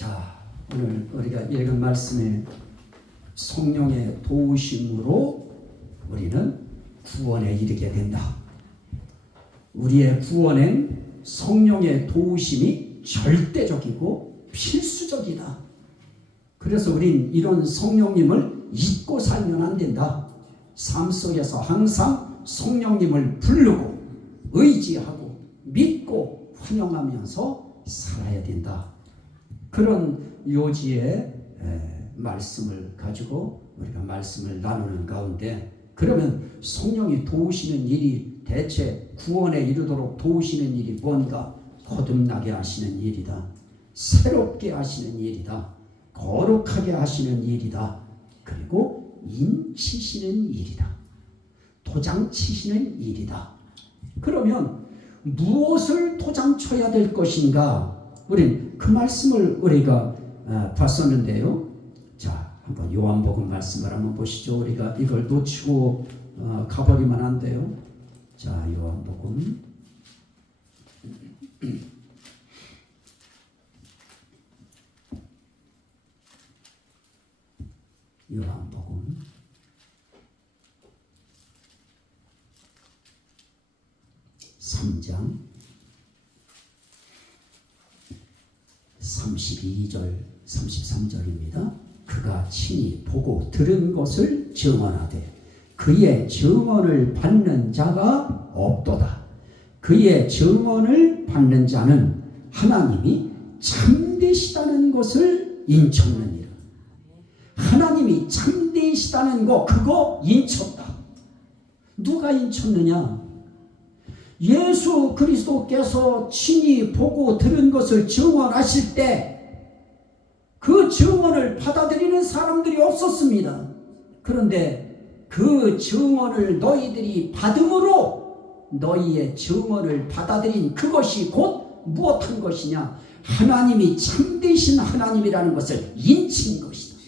자, 오늘 우리가 읽은 말씀에 성령의 도우심으로 우리는 구원에 이르게 된다. 우리의 구원엔 성령의 도우심이 절대적이고 필수적이다. 그래서 우린 이런 성령님을 잊고 살면 안 된다. 삶 속에서 항상 성령님을 부르고 의지하고 믿고 환영하면서 살아야 된다. 그런 요지의 말씀을 가지고 우리가 말씀을 나누는 가운데, 그러면 성령이 도우시는 일이 대체 구원에 이르도록 도우시는 일이 뭔가? 거듭나게 하시는 일이다. 새롭게 하시는 일이다. 거룩하게 하시는 일이다. 그리고 인치시는 일이다. 도장치시는 일이다. 그러면 무엇을 도장쳐야 될 것인가? 우린 그 말씀을 우리가 봤었는데요. 자, 한번 요한복음 말씀을 한번 보시죠. 우리가 이걸 놓치고 가버리면 안 돼요. 자, 요한복음 요한복음 3장 32절 33절입니다. 그가 친히 보고 들은 것을 증언하되 그의 증언을 받는 자가 없도다. 그의 증언을 받는 자는 하나님이 참되시다는 것을 인쳤느니라. 하나님이 참되시다는 거, 그거 인쳤다. 누가 인쳤느냐? 예수 그리스도께서 친히 보고 들은 것을 증언하실 때 그 증언을 받아들이는 사람들이 없었습니다. 그런데 그 증언을 너희들이 받음으로 너희의 증언을 받아들인 그것이 곧 무엇한 것이냐? 하나님이 참되신 하나님이라는 것을 인친 것이다.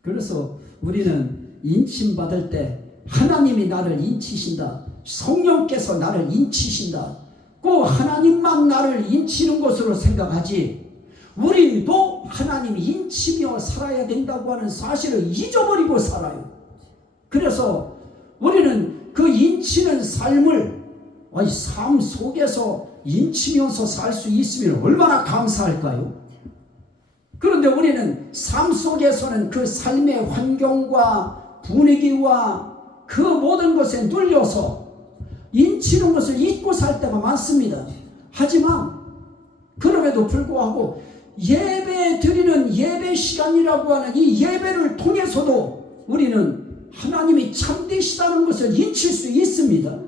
그래서 우리는 인침받을 때 하나님이 나를 인치신다. 성령께서 나를 인치신다. 꼭 하나님만 나를 인치는 것으로 생각하지, 우리도 하나님이 인치며 살아야 된다고 하는 사실을 잊어버리고 살아요. 그래서 우리는 그 인치는 삶을, 삶 속에서 인치면서 살 수 있으면 얼마나 감사할까요? 그런데 우리는 삶 속에서는 그 삶의 환경과 분위기와 그 모든 것에 눌려서 인치는 것을 잊고 살 때가 많습니다. 하지만 그럼에도 불구하고 예배 드리는 예배 시간이라고 하는 이 예배를 통해서도 우리는 하나님이 참되시다는 것을 인칠 수 있습니다.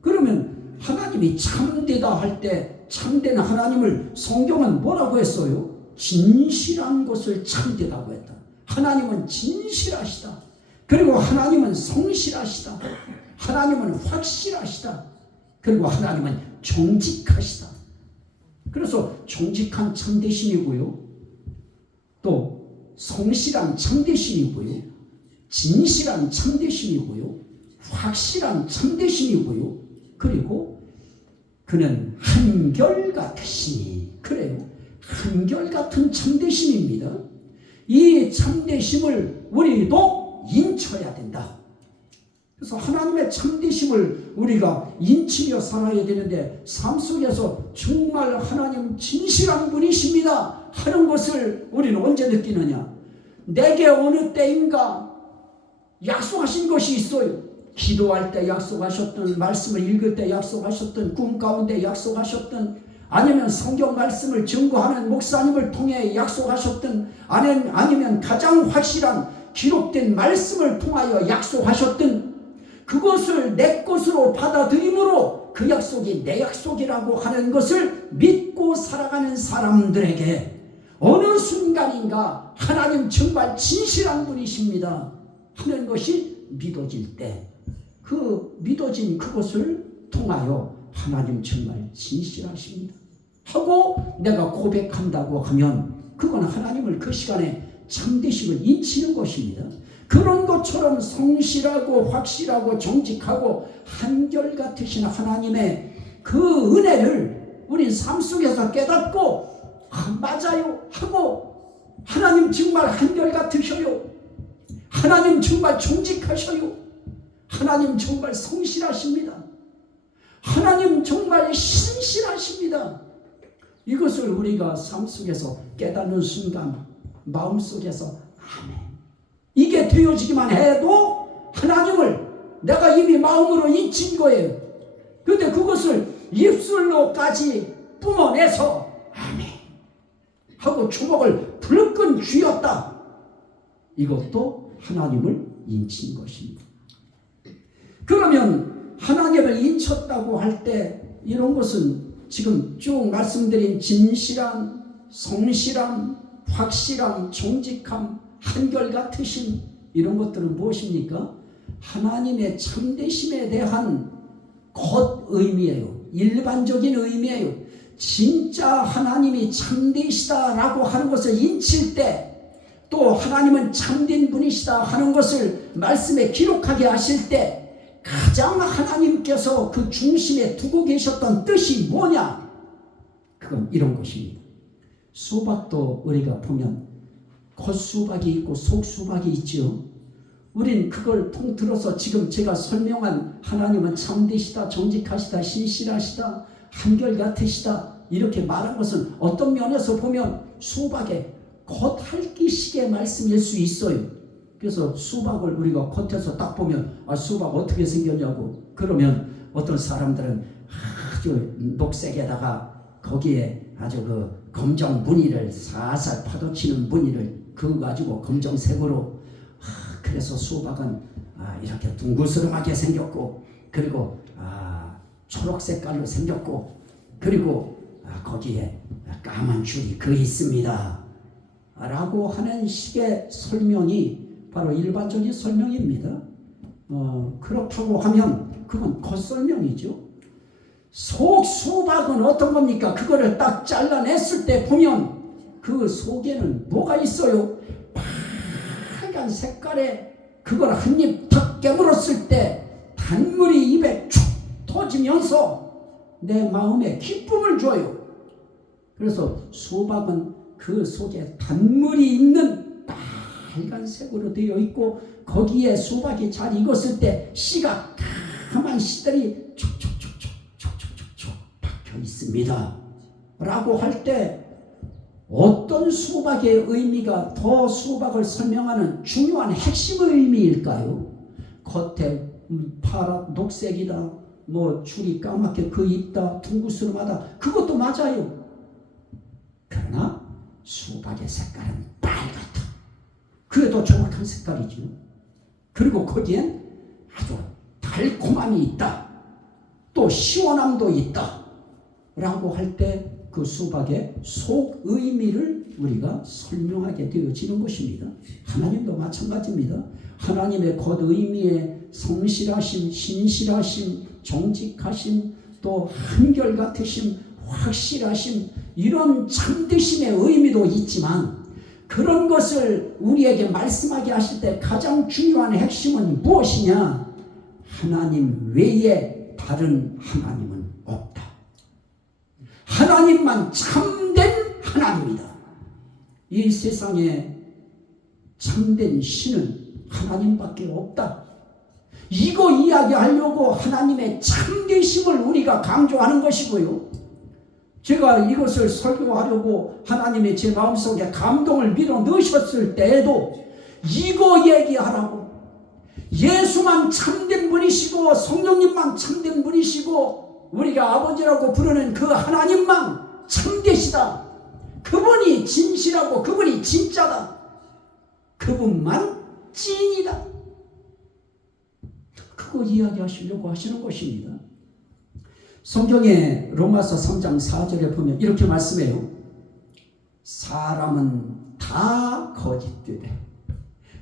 그러면 하나님이 참되다 할 때 참된 하나님을 성경은 뭐라고 했어요? 진실한 것을 참되다고 했다. 하나님은 진실하시다. 그리고 하나님은 성실하시다. 하나님은 확실하시다. 그리고 하나님은 정직하시다. 그래서 정직한 참되심이고요, 또 성실한 참되심이고요, 진실한 참되심이고요, 확실한 참되심이고요, 그리고 그는 한결같으시니, 그래요, 한결같은 참되심입니다. 이 참되심을 우리도 인쳐야 된다. 그래서 하나님의 참되심을 우리가 인치며 살아야 되는데, 삶 속에서 정말 하나님 진실한 분이십니다 하는 것을 우리는 언제 느끼느냐? 내게 어느 때인가 약속하신 것이 있어요. 기도할 때 약속하셨던, 말씀을 읽을 때 약속하셨던, 꿈 가운데 약속하셨던, 아니면 성경 말씀을 증거하는 목사님을 통해 약속하셨던, 아니면 가장 확실한 기록된 말씀을 통하여 약속하셨던, 그것을 내 것으로 받아들임으로 그 약속이 내 약속이라고 하는 것을 믿고 살아가는 사람들에게 어느 순간인가 하나님 정말 진실한 분이십니다 하는 것이 믿어질 때, 그 믿어진 그것을 통하여 하나님 정말 진실하십니다 하고 내가 고백한다고 하면, 그건 하나님을 그 시간에 참되심을 인치는 것입니다. 그런 것처럼 성실하고 확실하고 정직하고 한결같으신 하나님의 그 은혜를 우리 삶 속에서 깨닫고 맞아요 하고 하나님 정말 한결같으셔요. 하나님 정말 정직하셔요. 하나님 정말 성실하십니다. 하나님 정말 신실하십니다. 이것을 우리가 삶 속에서 깨닫는 순간 마음속에서 아멘, 이게 되어지기만 해도 하나님을 내가 이미 마음으로 잊힌 거예요. 그런데 그것을 입술로까지 뿜어내서 아멘 하고 주먹을 불끈 쥐었다. 이것도 하나님을 인친 것입니다. 그러면 하나님을 인쳤다고 할 때 이런 것은 지금 쭉 말씀드린 진실함, 성실함, 확실함, 정직함, 한결같으심, 이런 것들은 무엇입니까? 하나님의 참되심에 대한 겉 의미예요. 일반적인 의미예요. 진짜 하나님이 참되시다라고 하는 것을 인칠 때, 또 하나님은 참된 분이시다 하는 것을 말씀에 기록하게 하실 때 가장 하나님께서 그 중심에 두고 계셨던 뜻이 뭐냐? 그건 이런 것입니다. 수박도 우리가 보면 겉수박이 있고 속수박이 있죠. 우린 그걸 통틀어서 지금 제가 설명한 하나님은 참되시다, 정직하시다, 신실하시다, 한결같으시다 이렇게 말한 것은 어떤 면에서 보면 수박의 겉핥기식의 말씀일 수 있어요. 그래서 수박을 우리가 겉에서 딱 보면 수박 어떻게 생겼냐고 그러면 어떤 사람들은 아주 녹색에다가 거기에 아주 그 검정 무늬를 살살 파도치는 무늬를 그거 가지고 검정색으로 그래서 수박은 이렇게 둥그스름하게 생겼고 그리고 초록 색깔로 생겼고 그리고 거기에 까만 줄이 그 있습니다 라고 하는 식의 설명이 바로 일반적인 설명입니다. 그렇다고 하면 그건 겉설명이죠. 속 수박은 어떤 겁니까? 그거를 딱 잘라냈을 때 보면 그 속에는 뭐가 있어요? 빨간 색깔의 그걸 한 입 탁 깨물었을 때 단물이 입에 축 터지면서 내 마음에 기쁨을 줘요. 그래서 수박은 그 속에 단물이 있는 빨간색으로 되어 있고 거기에 수박이 잘 익었을 때 씨가 까만 씨들이 촉촉촉촉촉촉촉 박혀 있습니다 라고 할 때 어떤 수박의 의미가 더 수박을 설명하는 중요한 핵심의 의미일까요? 겉에 녹색이다, 뭐 줄이 까맣게 그 있다, 둥그스름하다, 그것도 맞아요. 그러나 수박의 색깔은 빨갛다. 그래도 정확한 색깔이죠. 그리고 거기엔 아주 달콤함이 있다. 또 시원함도 있다. 라고 할 때 그 수박의 속 의미를 우리가 설명하게 되어지는 것입니다. 하나님도 마찬가지입니다. 하나님의 겉 의미에 성실하심, 신실하심, 정직하심, 또 한결같으심, 확실하심, 이런 참되심의 의미도 있지만 그런 것을 우리에게 말씀하게 하실 때 가장 중요한 핵심은 무엇이냐? 하나님 외에 다른 하나님은 없다. 하나님만 참된 하나님이다. 이 세상에 참된 신은 하나님밖에 없다. 이거 이야기하려고 하나님의 참되심을 우리가 강조하는 것이고요. 제가 이것을 설교하려고 하나님이 제 마음속에 감동을 밀어 넣으셨을 때에도 이거 얘기하라고, 예수만 참된 분이시고 성령님만 참된 분이시고 우리가 아버지라고 부르는 그 하나님만 참되시다. 그분이 진실하고 그분이 진짜다. 그분만 찐이다. 그거 이야기하시려고 하시는 것입니다. 성경에 로마서 3장 4절에 보면 이렇게 말씀해요. 사람은 다 거짓되되,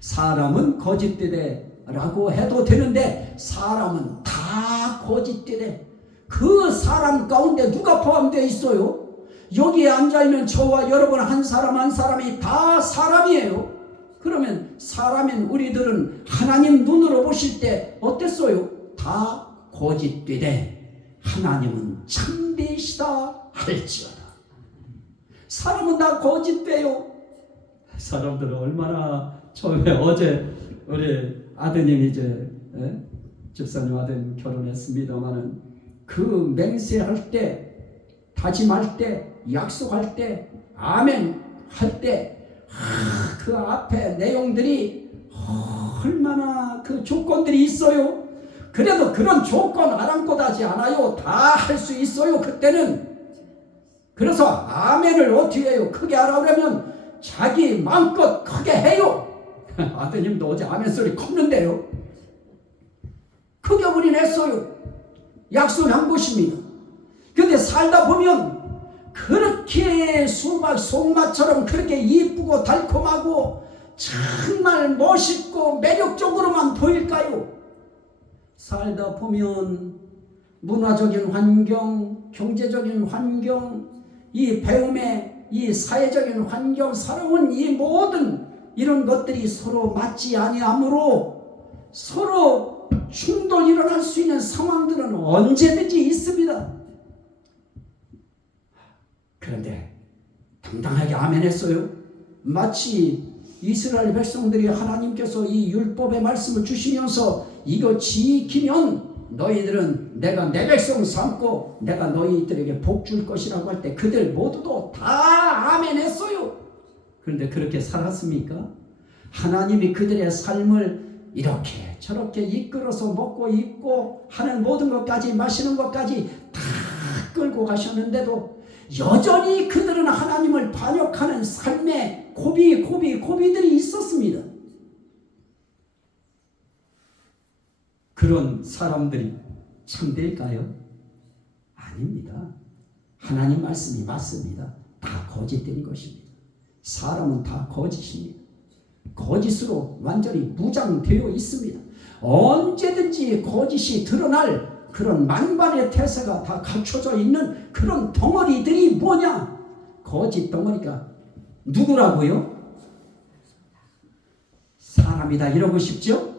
사람은 거짓되되 라고 해도 되는데 사람은 다 거짓되되, 그 사람 가운데 누가 포함되어 있어요? 여기에 앉아있는 저와 여러분 한 사람 한 사람이 다 사람이에요. 그러면 사람인 우리들은 하나님 눈으로 보실 때 어땠어요? 다 거짓되되 하나님은 참되시다 할지어다. 사람은 다 거짓돼요. 사람들은 얼마나 처음에 어제 우리 아드님이 이제 집사님 아들 결혼했습니다마는 그 맹세할 때, 다짐할 때, 약속할 때, 아멘 할 때 그 앞에 내용들이 얼마나 그 조건들이 있어요. 그래도 그런 조건 아랑곳 하지 않아요. 다 할 수 있어요 그때는. 그래서 아멘을 어떻게 해요? 크게 하라면 자기 마음껏 크게 해요. 아드님도 어제 아멘 소리 컸는데요, 크게 우린 했어요. 약속한 것입니다. 근데 살다 보면 그렇게 수박 송마처럼 그렇게 이쁘고 달콤하고 정말 멋있고 매력적으로만 보일까요? 살다 보면 문화적인 환경, 경제적인 환경, 이 배움의 이 사회적인 환경, 살아온 이 모든 이런 것들이 서로 맞지 아니하므로 서로 충돌이 일어날 수 있는 상황들은 언제든지 있습니다. 그런데 당당하게 아멘 했어요. 마치 이스라엘 백성들이 하나님께서 이 율법의 말씀을 주시면서 이거 지키면 너희들은 내가 내 백성 삼고 내가 너희들에게 복 줄 것이라고 할 때 그들 모두도 다 아멘 했어요. 그런데 그렇게 살았습니까? 하나님이 그들의 삶을 이렇게 저렇게 이끌어서 먹고 입고 하는 모든 것까지, 마시는 것까지 다 끌고 가셨는데도 여전히 그들은 하나님을 반역하는 삶의 고비들이 있었습니다. 그런 사람들이 참될까요? 아닙니다. 하나님 말씀이 맞습니다. 다 거짓된 것입니다. 사람은 다 거짓입니다. 거짓으로 완전히 무장되어 있습니다. 언제든지 거짓이 드러날 그런 만반의 태세가 다 갖춰져 있는 그런 덩어리들이 뭐냐? 거짓 덩어리가 누구라고요? 사람이다 이러고 싶죠?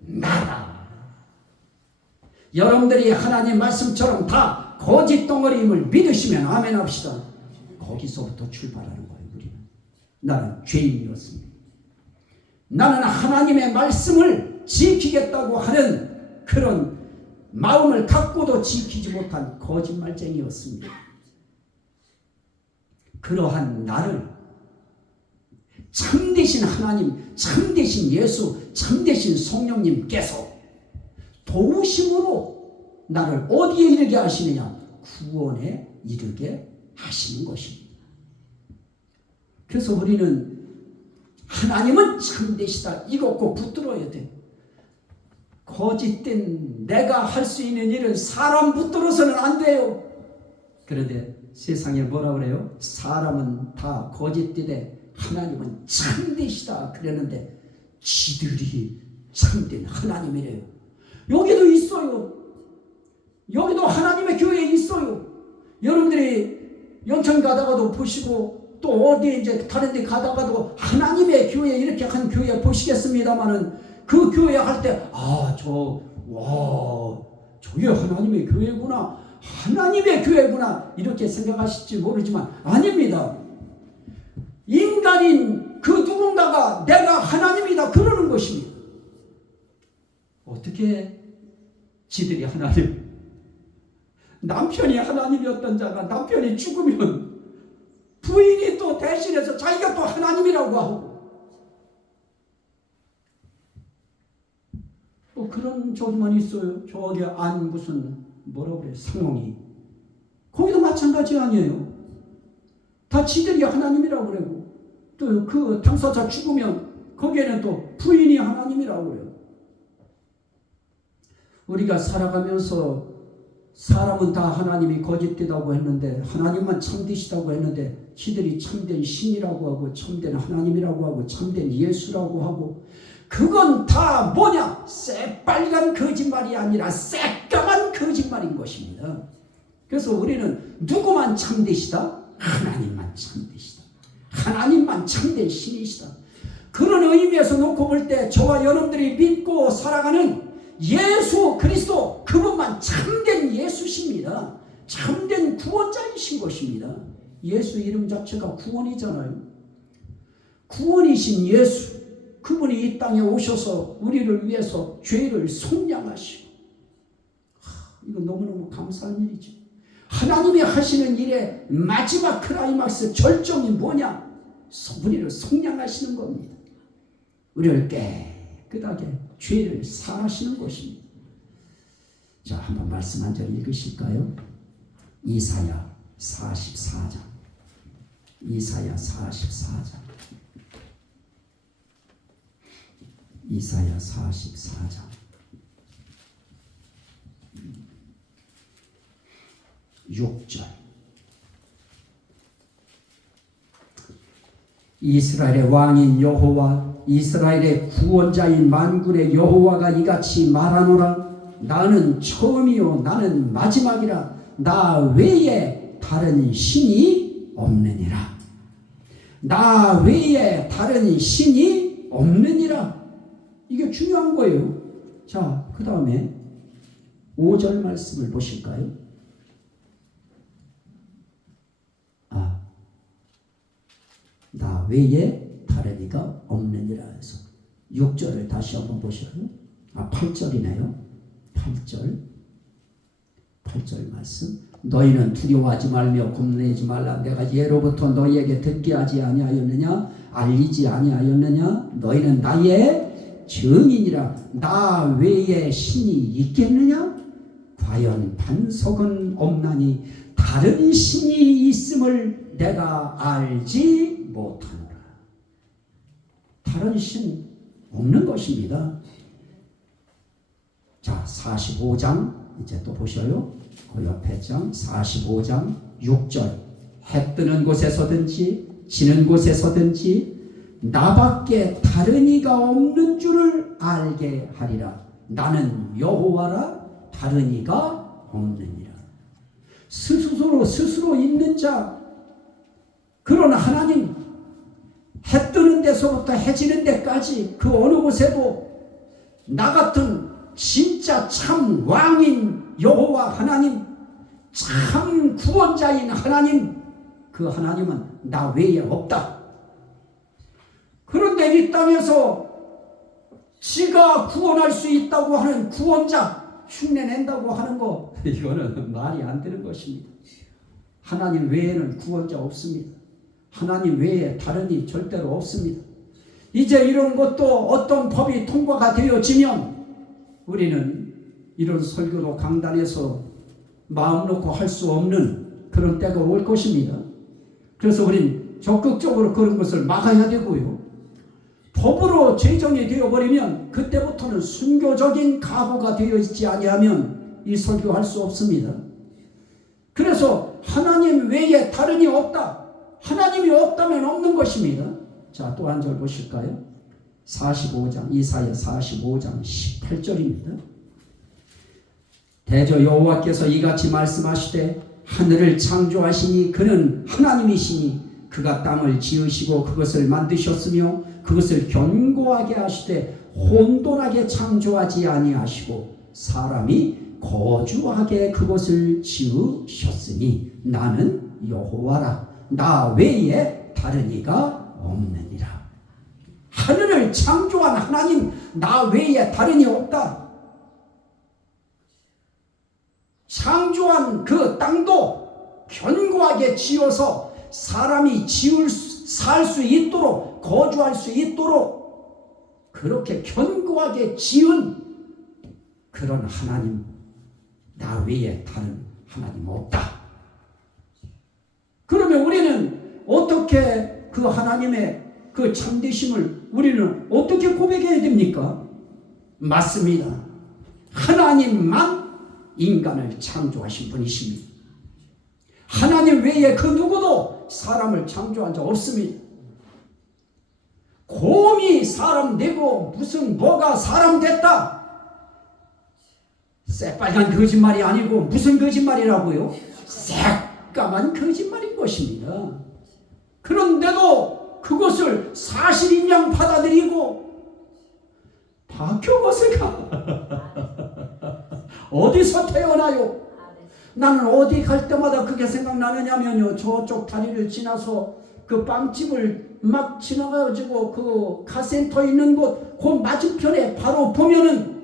나다. 여러분들이 하나님 말씀처럼 다 거짓 덩어리임을 믿으시면 아멘 합시다. 거기서부터 출발하는 거예요. 우리는. 나는 죄인이었습니다. 나는 하나님의 말씀을 지키겠다고 하는 그런 마음을 갖고도 지키지 못한 거짓말쟁이였습니다. 그러한 나를 참되신 하나님, 참되신 예수, 참되신 성령님께서 도우심으로 나를 어디에 이르게 하시느냐? 구원에 이르게 하시는 것입니다. 그래서 우리는 하나님은 참되시다, 이거 꼭 붙들어야 돼. 거짓된 내가 할 수 있는 일은 사람 붙들어서는 안 돼요. 그런데 세상에 뭐라 그래요? 사람은 다 거짓되되 하나님은 참되시다 그랬는데 지들이 참된 하나님이래요. 여기도 있어요. 여기도 하나님의 교회에 있어요. 여러분들이 영천 가다가도 보시고 또 어디 이제 다른 데 가다가도 하나님의 교회 이렇게 한 교회 보시겠습니다만은 그 교회 할 때 저게 하나님의 교회구나, 하나님의 교회구나 이렇게 생각하실지 모르지만 아닙니다. 인간인 그 누군가가 내가 하나님이다 그러는 것입니다. 어떻게 지들이 하나님, 남편이 하나님이었던 자가 남편이 죽으면 부인이 또 대신해서 자기가 또 하나님이라고 하고 그런 저기만 있어요. 저기 안 무슨 뭐라고 그래 상홍이 거기도 마찬가지 아니에요. 다 지들이 하나님이라고 그러고 또 그 당사자 죽으면 거기에는 또 부인이 하나님이라고 그래요. 우리가 살아가면서 사람은 다 하나님이 거짓되다고 했는데 하나님만 참되시다고 했는데 지들이 참된 신이라고 하고 참된 하나님이라고 하고 참된 예수라고 하고 그건 다 뭐냐? 새빨간 거짓말이 아니라 새까만 거짓말인 것입니다. 그래서 우리는 누구만 참되시다? 하나님만 참되시다. 하나님만 참된 신이시다. 그런 의미에서 놓고 볼 때 저와 여러분들이 믿고 살아가는 예수 그리스도 그분만 참된 예수십니다. 참된 구원자이신 것입니다. 예수 이름 자체가 구원이잖아요. 구원이신 예수, 그분이 이 땅에 오셔서 우리를 위해서 죄를 속량하시고, 이거 너무너무 감사한 일이죠. 하나님이 하시는 일의 마지막 클라이막스 절정이 뭐냐? 우리를 속량하시는 겁니다. 우리를 깨끗하게 죄를 사하시는 것입니다. 자, 한번 말씀 한 절 읽으실까요? 이사야 44장. 이사야 44장. 이사야 44장. 6절. 이스라엘의 왕인 여호와, 이스라엘의 구원자인 만군의 여호와가 이같이 말하노라. 나는 처음이요 나는 마지막이라. 나 외에 다른 신이 없느니라. 나 외에 다른 신이 없느니라. 이게 중요한 거예요. 자, 그 다음에 5절 말씀을 보실까요? 나 외에 다른 이가 없느니라 해서 6절을 다시 한번 보셔요. 8절이네요. 8절 말씀. 너희는 두려워하지 말며 겁내지 말라. 내가 예로부터 너희에게 듣게 하지 아니하였느냐? 알리지 아니하였느냐? 너희는 나의 증인이라. 나 외에 신이 있겠느냐? 과연 반석은 없나니 다른 신이 있음을 내가 알지 못하노라. 다른 신 없는 것입니다. 자, 45장 이제 또 보셔요. 그 옆에 장 45장 6절. 해 뜨는 곳에서든지 지는 곳에서든지 나밖에 다른 이가 없는 줄을 알게 하리라. 나는 여호와라. 다른 이가 없느니라. 스스로 있는 자, 그런 하나님, 해 뜨는 데서부터 해 지는 데까지 그 어느 곳에도 나 같은 진짜 참 왕인 여호와 하나님, 참 구원자인 하나님, 그 하나님은 나 외에 없다. 그런데 이 땅에서 지가 구원할 수 있다고 하는 구원자 흉내낸다고 하는 거, 이거는 말이 안 되는 것입니다. 하나님 외에는 구원자 없습니다. 하나님 외에 다른 이 절대로 없습니다. 이제 이런 것도 어떤 법이 통과가 되어지면 우리는 이런 설교도 강단에서 마음 놓고 할 수 없는 그런 때가 올 것입니다. 그래서 우린 적극적으로 그런 것을 막아야 되고요. 법으로 제정이 되어버리면 그때부터는 순교적인 각오가 되어 있지 아니하면 이 설교할 수 없습니다. 그래서 하나님 외에 다른 이 없다. 하나님이 없다면 없는 것입니다. 자, 또 한 절 보실까요? 45장, 이사야 45장 18절입니다. 대저 여호와께서 이같이 말씀하시되 하늘을 창조하시니 그는 하나님이시니 그가 땅을 지으시고 그것을 만드셨으며 그것을 견고하게 하시되 혼돈하게 창조하지 아니하시고 사람이 거주하게 그것을 지으셨으니 나는 여호와라. 나 외에 다른 이가 없느니라. 하늘을 창조한 하나님, 나 외에 다른 이 없다. 창조한 그 땅도 견고하게 지어서 사람이 살 수 있도록, 거주할 수 있도록 그렇게 견고하게 지은 그런 하나님, 나 외에 다른 하나님 없다. 그러면 우리는 어떻게 그 하나님의 그 참되심을 우리는 어떻게 고백해야 됩니까? 맞습니다. 하나님만 인간을 창조하신 분이십니다. 하나님 외에 그 누구도 사람을 창조한 자 없습니다. 곰이 사람 되고 무슨 뭐가 사람 됐다. 새빨간 거짓말이 아니고 무슨 거짓말이라고요? 새까만 거짓말인 것입니다. 그런데도 그것을 사실인 양 받아들이고 박효 것을 어디서 태어나요? 나는 어디 갈 때마다 그게 생각나느냐면요, 저쪽 다리를 지나서 그 빵집을 막 지나가지고 그 카센터 있는 곳, 그 맞은편에 바로 보면은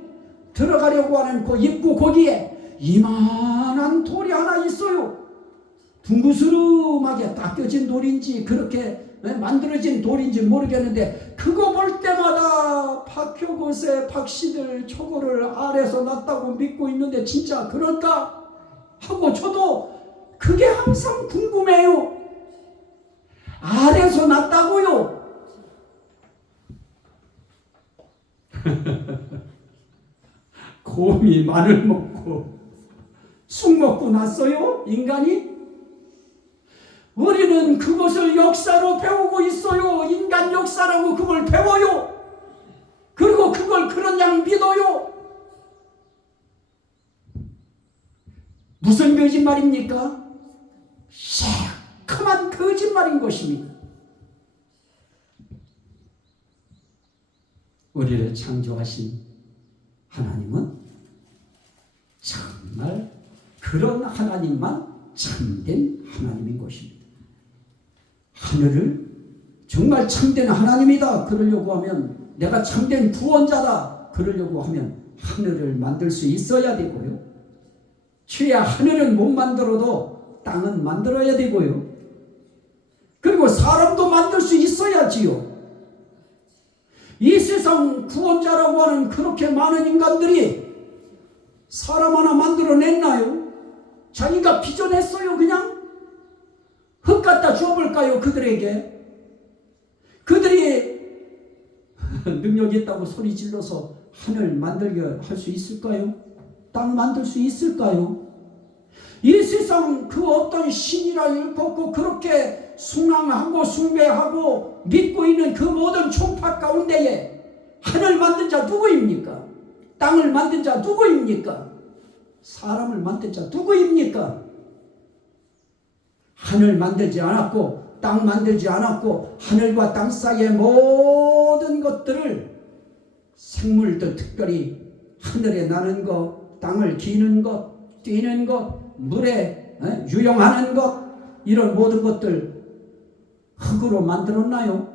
들어가려고 하는 그 입구 거기에 이만한 돌이 하나 있어요. 둥그스름하게 닦여진 돌인지 그렇게 만들어진 돌인지 모르겠는데, 그거 볼 때마다 박효고세 박씨들 초고를 아래서 났다고 믿고 있는데 진짜 그럴까 하고 저도 그게 항상 궁금해요. 아래서 났다고요? 곰이 마늘 먹고 쑥 먹고 났어요? 인간이? 우리는 그것을 역사로 배우고 있어요. 인간 역사라고 그걸 배워요. 그리고 그걸 그런 양 믿어요. 무슨 거짓말입니까? 새카만 거짓말인 것입니다. 우리를 창조하신 하나님은 정말 그런 하나님만 참된 하나님인 것입니다. 하늘을 정말 참된 하나님이다 그러려고 하면, 내가 참된 구원자다 그러려고 하면 하늘을 만들 수 있어야 되고요. 최야 하늘은 못 만들어도 땅은 만들어야 되고요. 그리고 사람도 만들 수 있어야지요. 이 세상 구원자라고 하는 그렇게 많은 인간들이 사람 하나 만들어냈나요? 자기가 빚어냈어요. 그냥 흙 갖다 주어볼까요? 그들에게. 그들이 능력이 있다고 소리 질러서 하늘 만들게 할 수 있을까요? 땅 만들 수 있을까요? 이 세상 그 어떤 신이라 일컫고 그렇게 숭앙하고 숭배하고 믿고 있는 그 모든 총파 가운데에 하늘 만든 자 누구입니까? 땅을 만든 자 누구입니까? 사람을 만든 자 누구입니까? 하늘 만들지 않았고 땅 만들지 않았고 하늘과 땅 사이의 모든 것들을, 생물들 특별히 하늘에 나는 것, 땅을 기는 것, 뛰는 것, 물에 유영하는 것, 이런 모든 것들 흙으로 만들었나요?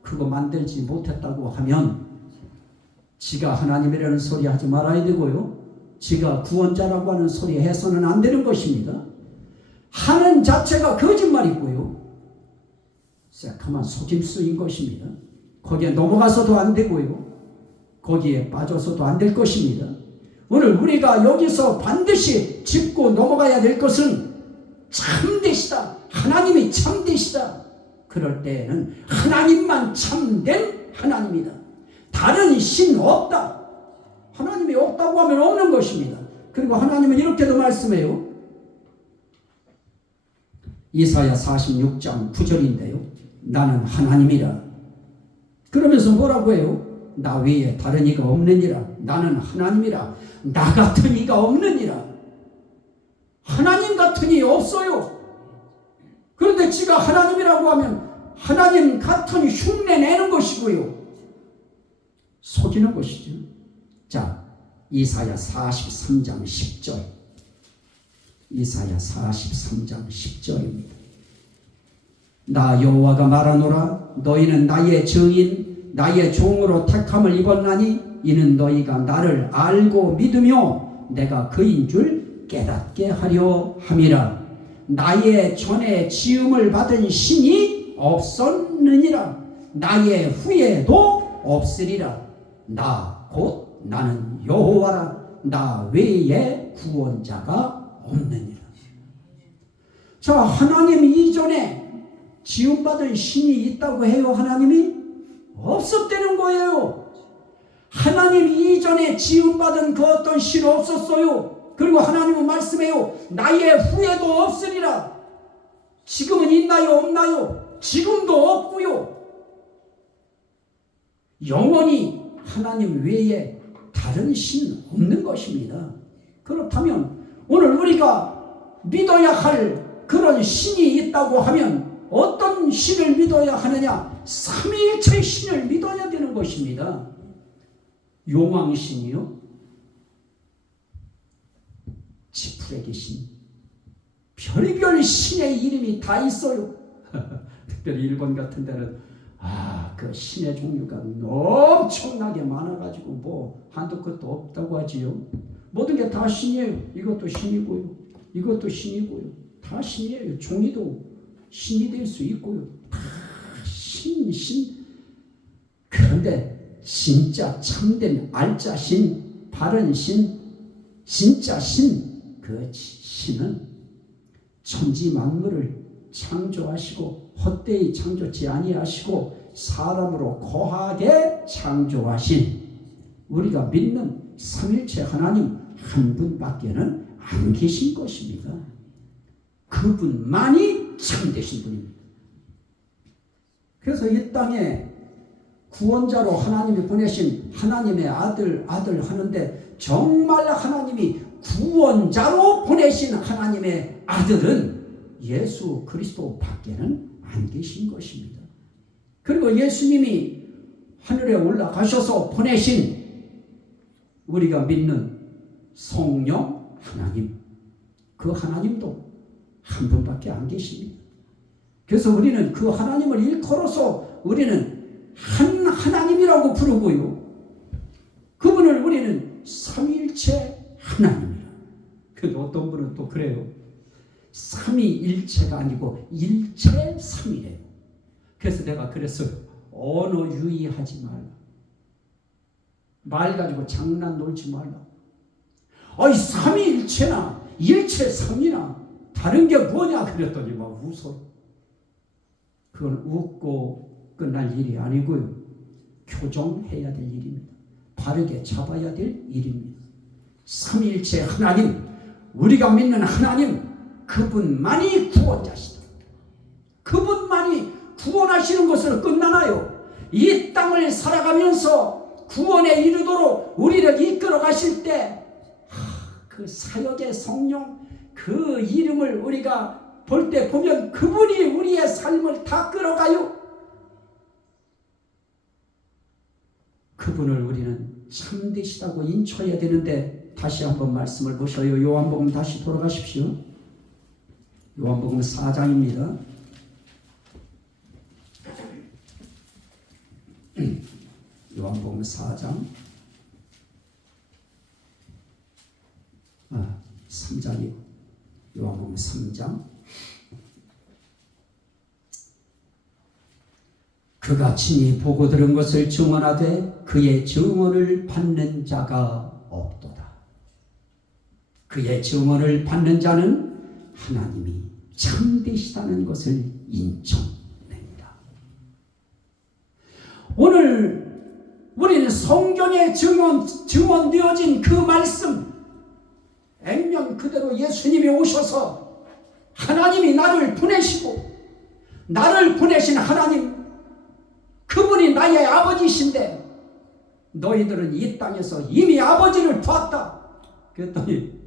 그거 만들지 못했다고 하면 지가 하나님이라는 소리 하지 말아야 되고요. 지가 구원자라고 하는 소리 해서는 안 되는 것입니다. 하는 자체가 거짓말이고요. 새카만 속임수인 것입니다. 거기에 넘어가서도 안 되고요. 거기에 빠져서도 안 될 것입니다. 오늘 우리가 여기서 반드시 짚고 넘어가야 될 것은 참되시다. 하나님이 참되시다. 그럴 때에는 하나님만 참된 하나님이다. 다른 신 없다. 하나님이 없다고 하면 없는 것입니다. 그리고 하나님은 이렇게도 말씀해요. 이사야 46장 9절인데요. 나는 하나님이라. 그러면서 뭐라고 해요? 나 외에 다른 이가 없느니라. 나는 하나님이라. 나 같은 이가 없느니라. 하나님 같은 이 없어요. 그런데 지가 하나님이라고 하면 하나님 같은 흉내 내는 것이고요. 속이는 것이죠. 자, 이사야 43장 10절. 이사야 43장 10절입니다. 나 여호와가 말하노라. 너희는 나의 증인 나의 종으로 택함을 입었나니 이는 너희가 나를 알고 믿으며 내가 그인 줄 깨닫게 하려 함이라. 나의 전에 지음을 받은 신이 없었느니라. 나의 후에도 없으리라. 나 곧 나는 여호와라. 나 외에 구원자가 없느니라. 자, 하나님 이전에 지음받은 신이 있다고 해요? 하나님이? 없었다는 거예요. 하나님 이전에 지음받은 그 어떤 신 없었어요. 그리고 하나님은 말씀해요. 나의 후에도 없으리라. 지금은 있나요? 없나요? 지금도 없고요. 영원히 하나님 외에 다른 신 없는 것입니다. 그렇다면 오늘 우리가 믿어야 할 그런 신이 있다고 하면 어떤 신을 믿어야 하느냐? 삼위일체의 신을 믿어야 되는 것입니다. 용왕신이요, 지푸레기 신, 별별 신의 이름이 다 있어요. 특별히 일본 같은 데는 그 신의 종류가 엄청나게 많아가지고 뭐 한도 끝도 없다고 하지요. 모든 게 다 신이에요. 이것도 신이고요, 이것도 신이고요, 다 신이에요. 종이도 신이 될 수 있고요. 다 신. 그런데 진짜 참된 알짜 신, 바른 신, 진짜 신, 그 신은 천지 만물을 창조하시고 헛되이 창조치 아니하시고 사람으로 거하게 창조하신 우리가 믿는 삼일체 하나님 한 분밖에는 안 계신 것입니다. 그분만이 참되신 분입니다. 그래서 이 땅에 구원자로 하나님이 보내신 하나님의 아들 하는데, 정말 하나님이 구원자로 보내신 하나님의 아들은 예수 그리스도 밖에는 안 계신 것입니다. 그리고 예수님이 하늘에 올라가셔서 보내신 우리가 믿는 성령 하나님, 그 하나님도 한 분밖에 안 계십니다. 그래서 우리는 그 하나님을 일컬어서 우리는 한 하나님이라고 부르고요, 그분을 우리는 삼위일체 하나님이라. 그런데 어떤 분은 또 그래요. 삼위일체가 아니고 일체 삼위래요. 그래서 내가 그랬어요. 언어 유의하지 말라. 말 가지고 장난 놀지 말라. 삼위일체나 일체 삼위나 다른 게 뭐냐 그랬더니 막 웃어. 그건 웃고 끝날 일이 아니고요, 교정해야 될 일입니다. 바르게 잡아야 될 일입니다. 삼위일체 하나님, 우리가 믿는 하나님, 그분만이 구원자시다. 그분만이 구원하시는 것으로 끝나나요? 이 땅을 살아가면서 구원에 이르도록 우리를 이끌어 가실 때 그 사역의 성령, 그 이름을 우리가 볼 때 보면 그분이 우리의 삶을 다 끌어가요. 그분을 우리는 참되시다고 인쳐야 되는데, 다시 한번 말씀을 보셔요. 요한복음 다시 돌아가십시오. 요한복음 4장입니다. 요한복음 4장 3장이요. 요한복음 3장. 그가 친히 보고 들은 것을 증언하되 그의 증언을 받는 자가 없도다. 그의 증언을 받는 자는 하나님이 참되시다는 것을 인정합니다. 오늘 우리는 성경에 증언되어진 그 말씀, 액면 그대로 예수님이 오셔서 하나님이 나를 보내시고, 나를 보내신 하나님, 그분이 나의 아버지신데 너희들은 이 땅에서 이미 아버지를 봤다. 그랬더니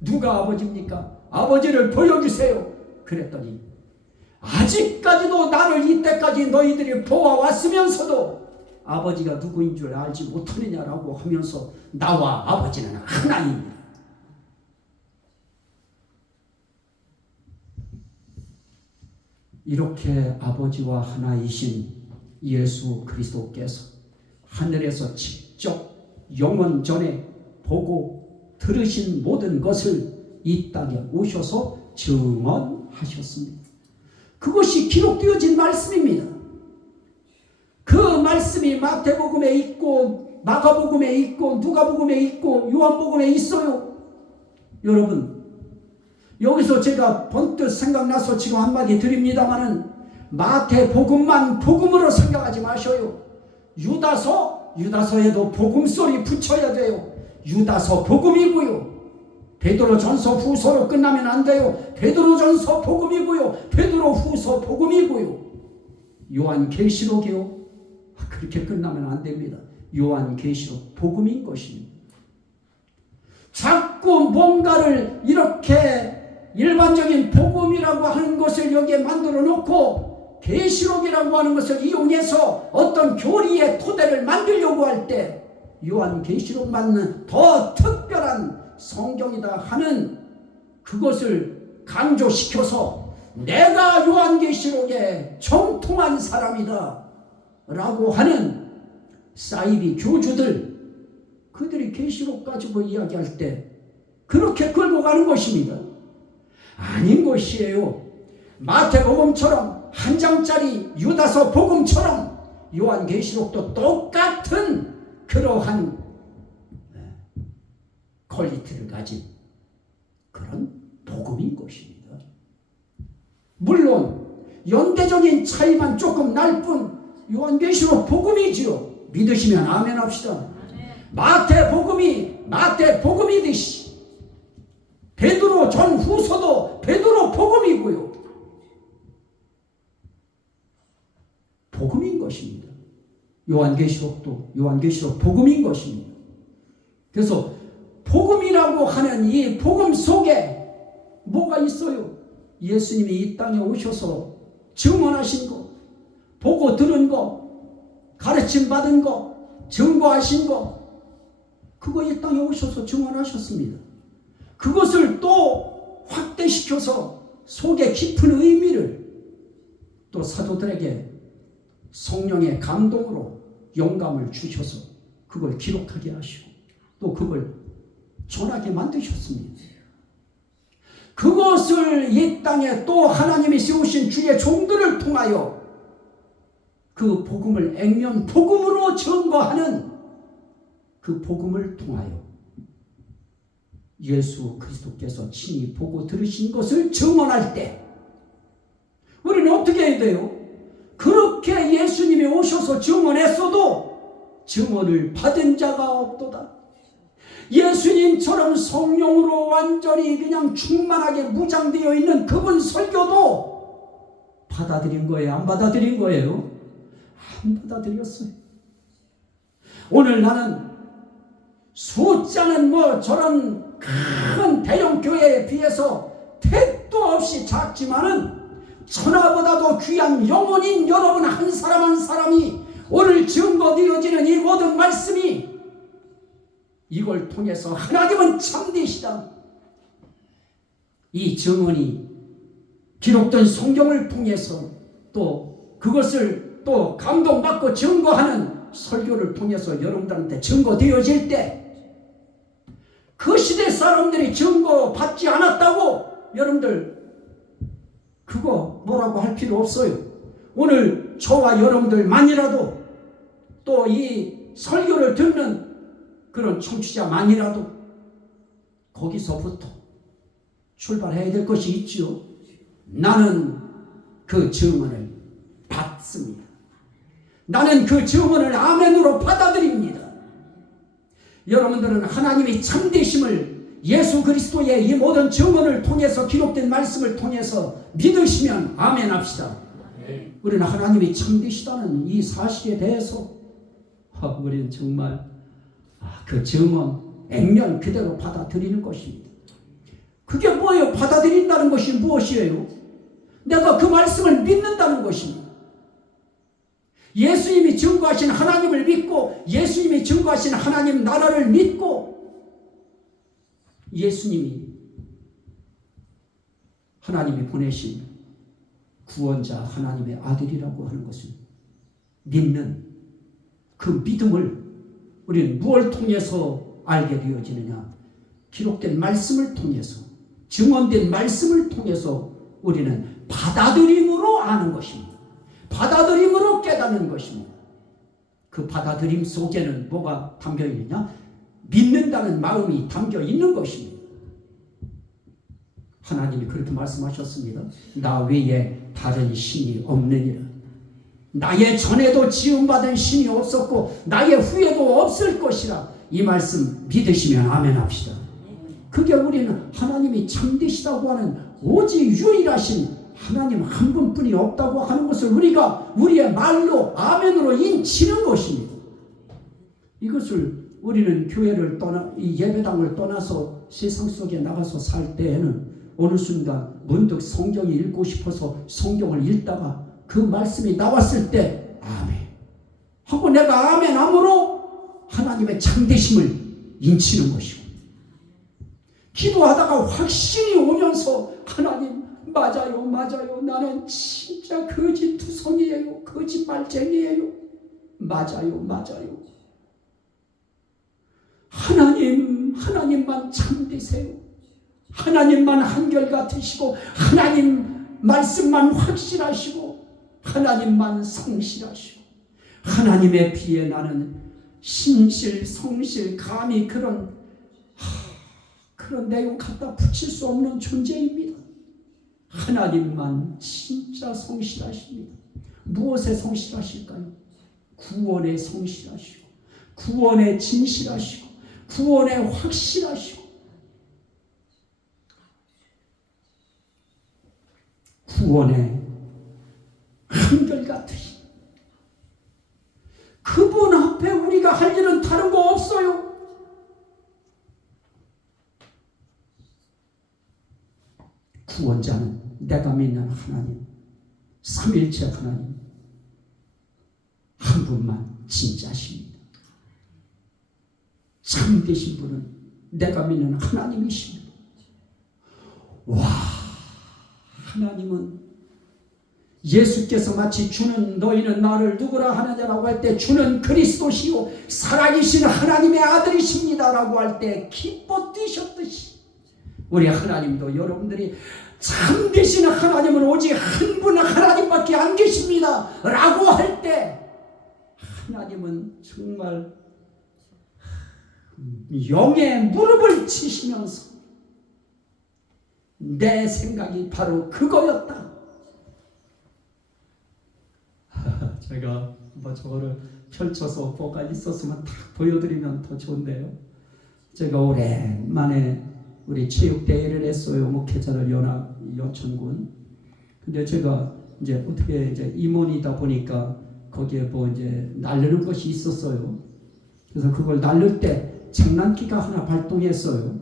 누가 아버지입니까? 아버지를 보여주세요. 그랬더니 아직까지도 나를 이때까지 너희들이 보아왔으면서도 아버지가 누구인 줄 알지 못하느냐라고 하면서 나와 아버지는 하나입니다. 이렇게 아버지와 하나이신 예수 그리스도께서 하늘에서 직접 영원 전에 보고 들으신 모든 것을 이 땅에 오셔서 증언하셨습니다. 그것이 기록되어진 말씀입니다. 그 말씀이 마태복음에 있고 마가복음에 있고 누가복음에 있고 요한복음에 있어요. 여러분, 여기서 제가 번뜩 생각나서 지금 한마디 드립니다마는 마태복음만 복음으로 생각하지 마셔요. 유다서에도 복음소리 붙여야 돼요. 유다서 복음이고요, 베드로전서 후서로 끝나면 안 돼요. 베드로전서 복음이고요, 베드로후서 복음이고요, 요한계시록이요, 그렇게 끝나면 안 됩니다. 요한계시록 복음인 것입니다. 자꾸 뭔가를 이렇게 일반적인 복음이라고 하는 것을 여기에 만들어 놓고 계시록이라고 하는 것을 이용해서 어떤 교리의 토대를 만들려고 할 때 요한계시록만은 더 특별한 성경이다 하는 그것을 강조시켜서 내가 요한계시록에 정통한 사람이다 라고 하는 사이비 교주들, 그들이 계시록 가지고 이야기할 때 그렇게 끌고 가는 것입니다. 아닌 것이에요. 마태복음처럼 한 장짜리 유다서 복음처럼 요한계시록도 똑같은 그러한 퀄리티를 가진 그런 복음인 것입니다. 물론 연대적인 차이만 조금 날 뿐 요한계시록 복음이지요. 믿으시면 아멘 합시다. 마태복음이 마태복음이듯이 베드로 전후서도 베드로 복음이고요. 복음인 것입니다. 요한계시록도 요한계시록 복음인 것입니다. 그래서 복음이라고 하는 이 복음 속에 뭐가 있어요? 예수님이 이 땅에 오셔서 증언하신 거, 보고 들은 거, 가르침 받은 거, 증거하신 거, 그거 이 땅에 오셔서 증언하셨습니다. 그것을 또 확대시켜서 속에 깊은 의미를 또 사도들에게 성령의 감동으로 영감을 주셔서 그걸 기록하게 하시고 또 그걸 전하게 만드셨습니다. 그것을 이 땅에 또 하나님이 세우신 주의 종들을 통하여 그 복음을 액면 복음으로 증거하는 그 복음을 통하여 예수 그리스도께서 친히 보고 들으신 것을 증언할 때 우리는 어떻게 해야 돼요? 그렇게 예수님이 오셔서 증언했어도 증언을 받은 자가 없도다. 예수님처럼 성령으로 완전히 그냥 충만하게 무장되어 있는 그분 설교도 받아들인 거예요? 안 받아들인 거예요? 안 받아들였어요. 오늘 나는 숫자는 뭐 저런 큰 대형 교회에 비해서 택도 없이 작지만은 천하보다도 귀한 영혼인 여러분 한 사람 한 사람이 오늘 증거되어지는 이 모든 말씀이 이걸 통해서 하나님은 참되시다. 이 증언이 기록된 성경을 통해서 또 그것을 또 감동받고 증거하는 설교를 통해서 여러분들한테 증거되어질 때 그 시대 사람들이 증거받지 않았다고 여러분들 그거 뭐라고 할 필요 없어요. 오늘 저와 여러분들만이라도 또 이 설교를 듣는 그런 청취자만이라도 거기서부터 출발해야 될 것이 있지요. 나는 그 증언을 받습니다. 나는 그 증언을 아멘으로 받아들입니다. 여러분들은 하나님의 참되심을 예수 그리스도의 이 모든 증언을 통해서 기록된 말씀을 통해서 믿으시면 아멘 합시다. 우리는 하나님이 참되시다는 이 사실에 대해서 우리는 정말 그 증언 액면 그대로 받아들이는 것입니다. 그게 뭐예요? 받아들인다는 것이 무엇이에요? 내가 그 말씀을 믿는다는 것입니다. 예수님이 증거하신 하나님을 믿고 예수님이 증거하신 하나님 나라를 믿고 예수님이 하나님이 보내신 구원자 하나님의 아들이라고 하는 것을 믿는 그 믿음을 우리는 무엇을 통해서 알게 되어지느냐? 기록된 말씀을 통해서 증언된 말씀을 통해서 우리는 받아들임으로 아는 것입니다. 받아들임으로 깨닫는 것입니다. 그 받아들임 속에는 뭐가 담겨 있느냐? 믿는다는 마음이 담겨 있는 것입니다. 하나님이 그렇게 말씀하셨습니다. 나 외에 다른 신이 없느니라. 나의 전에도 지음받은 신이 없었고 나의 후에도 없을 것이라. 이 말씀 믿으시면 아멘 합시다. 그게 우리는 하나님이 참되시다고 하는 오직 유일하신 하나님 한 분뿐이 없다고 하는 것을 우리가 우리의 말로 아멘으로 인치는 것입니다. 이것을 우리는 교회를 이 예배당을 떠나서 세상 속에 나가서 살 때에는 어느 순간 문득 성경을 읽고 싶어서 성경을 읽다가 그 말씀이 나왔을 때 아멘 하고 내가 아멘 함으로 하나님의 참되심을 인치는 것이고 기도하다가 확신이 오면서 하나님 맞아요, 나는 진짜 거짓투성이에요, 거짓말쟁이에요, 맞아요. 하나님만 참되세요. 하나님만 한결같으시고 하나님 말씀만 확실하시고 하나님만 성실하시고 하나님의 피에 나는 신실, 성실, 감히 그런 내용 갖다 붙일 수 없는 존재입니다. 하나님만 진짜 성실하십니다. 무엇에 성실하실까요? 구원에 성실하시고 구원에 진실하시고 구원에 확실하시고 구원에 한결같으시고 그분 앞에 우리가 할 일은 다른 거 없어요. 구원자는 내가 믿는 하나님, 삼일체 하나님 한 분만 진짜십니다. 참되신 분은 내가 믿는 하나님이십니다. 와, 하나님은 예수께서 마치 주는 너희는 나를 누구라 하느냐라고 할 때 주는 그리스도시요 살아계신 하나님의 아들이십니다 라고 할 때 기뻐 뛰셨듯이 우리 하나님도 여러분들이 참되신 하나님은 오직 한 분 하나님밖에 안 계십니다 라고 할 때 하나님은 정말 영에 무릎을 치시면서 내 생각이 바로 그거였다. 제가 저거를 펼쳐서 뭐가 있었으면 딱 보여드리면 더 좋은데요. 제가 오랜만에 우리 체육대회를 했어요. 목회자들 연합 여천군. 근데 제가 이제 어떻게 이제 임원이다 보니까 거기에 뭐 이제 날르는 것이 있었어요. 그래서 그걸 날릴 때 장난기가 하나 발동했어요.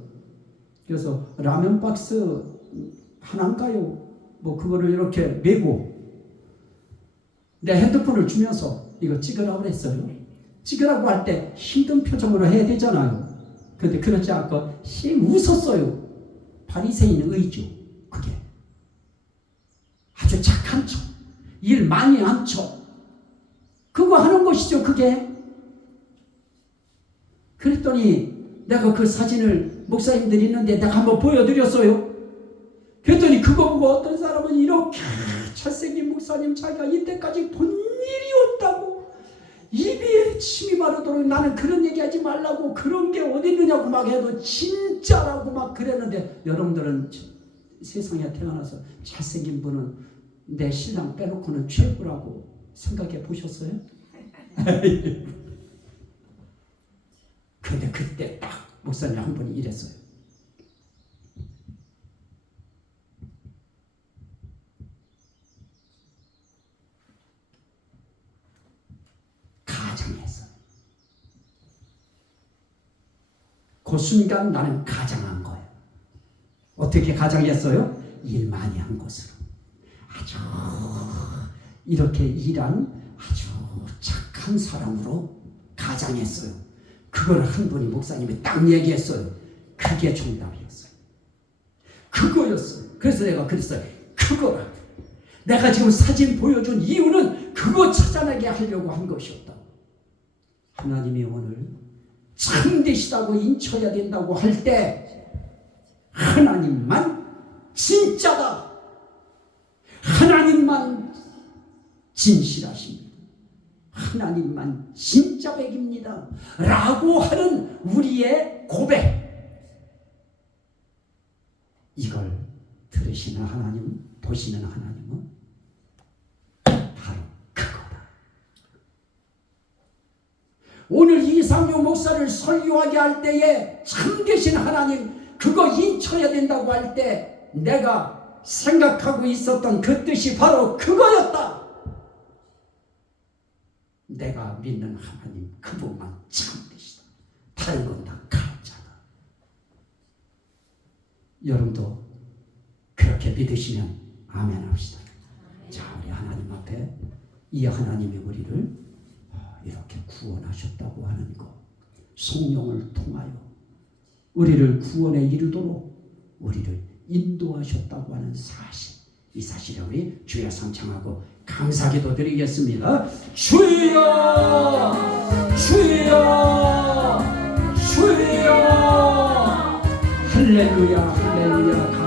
그래서 라면 박스 하나인가요? 뭐 그거를 이렇게 메고 내 핸드폰을 주면서 이거 찍으라고 했어요. 찍으라고 할 때 힘든 표정으로 해야 되잖아요. 근데 그렇지 않고 웃었어요. 바리새인 의죠. 그게 아주 착한 척, 일 많이 한 척, 그거 하는 것이죠. 그게. 그랬더니 내가 그 사진을 목사님들이 있는데 내가 한번 보여드렸어요. 그랬더니 그거 보고 어떤 사람은 이렇게 잘생긴 목사님 자기가 이때까지 본 일이 없다고 입이 침이 마르도록 나는 그런 얘기하지 말라고 그런 게 어디 있느냐고 막 해도 진짜라고 막 그랬는데 여러분들은 세상에 태어나서 잘생긴 분은 내 신랑 빼놓고는 최고라고 생각해 보셨어요? 그런데 그때 딱 목사님 한 분이 이랬어요. 가장했어. 그 순간 나는 가장한 거예요. 어떻게 가장했어요? 일 많이 한 것으로. 아주 이렇게 일한 아주 착한 사람으로 가장했어요. 그걸 한 분이 목사님이 딱 얘기했어요. 그게 정답이었어요. 그거였어요. 그래서 내가 그랬어요. 그거라. 내가 지금 사진 보여준 이유는 그거 찾아내게 하려고 한 것이었다. 하나님이 오늘 참되시다고 인쳐야 된다고 할 때 하나님만 진짜다. 하나님만 진실하십니다. 하나님만 진짜 백입니다 라고 하는 우리의 고백, 이걸 들으시는 하나님, 보시는 하나님은 바로 그거다. 오늘 이상용 목사를 설교하게 할 때에 참되신 하나님 그거 인쳐야 된다고 할 때 내가 생각하고 있었던 그 뜻이 바로 그거였다. 내가 믿는 하나님 그분만 참되시다. 다른 건 다 가짜다. 여러분도 그렇게 믿으시면 아멘 합시다. 자, 우리 하나님 앞에 이 하나님이 우리를 이렇게 구원하셨다고 하는 것, 성령을 통하여 우리를 구원에 이르도록 우리를 인도하셨다고 하는 사실, 이 사실에 우리 주여 삼창하고 감사기도 드리겠습니다. 주여 주여 주여 할렐루야 할렐루야.